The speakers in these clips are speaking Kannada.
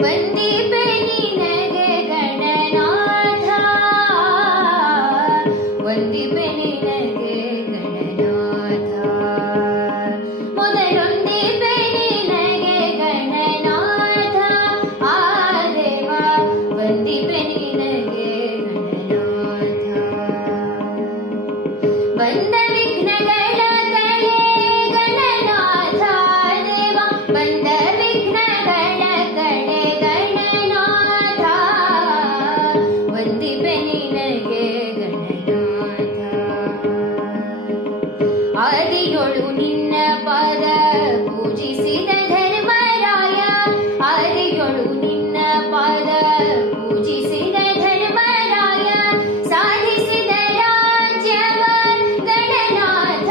ವಂದಿಪೆ ನಿನಗೆ ಗಣನಾಥ ವಂದಿಪೆ ನಿನಗೆ ಗಣನಾಥ ಮೊದಲೊಂದಿಪೆ ನಿನಗೆ ಗಣನಾಥ ಆ ದೇವ ವಂದಿಪೆ ನಿನಗೆ ಗಣನಾಥ ಬಂದ ವಿಘ್ನಗಳ ಕಳೆ ಗಣನಾಥ ದೇವ ಬಂದ ವಿಘ್ನಗಳ ಕಳೆ ಗಣನಾಥ ವಂದಿಪೆ ನಿನಗೆ ಗಣನಾಥ ಆದಿಯೊಳು ನಿನ್ನ ಪದ ಪೂಜಿಸಿದ ಧರ್ಮರಾಯ ಆದಿಯೊಳು ನಿನ್ನ ಪದ ಪೂಜಿಸಿದ ಧರ್ಮರಾಯ ಸಾಧಿಸಿದ ರಾಜ್ಯವ ಗಣನಾಥ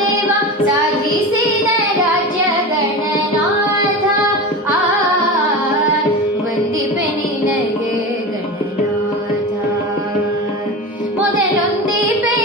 ದೇವ ಸಾಧಿಸಿದ ರಾಜ್ಯ ಗಣನಾಥ ಆ ವಂದಿಪೆ ನಿನಗೆ ಗಣನಾಥ ಮೊದಲೊಂದಿಪೆ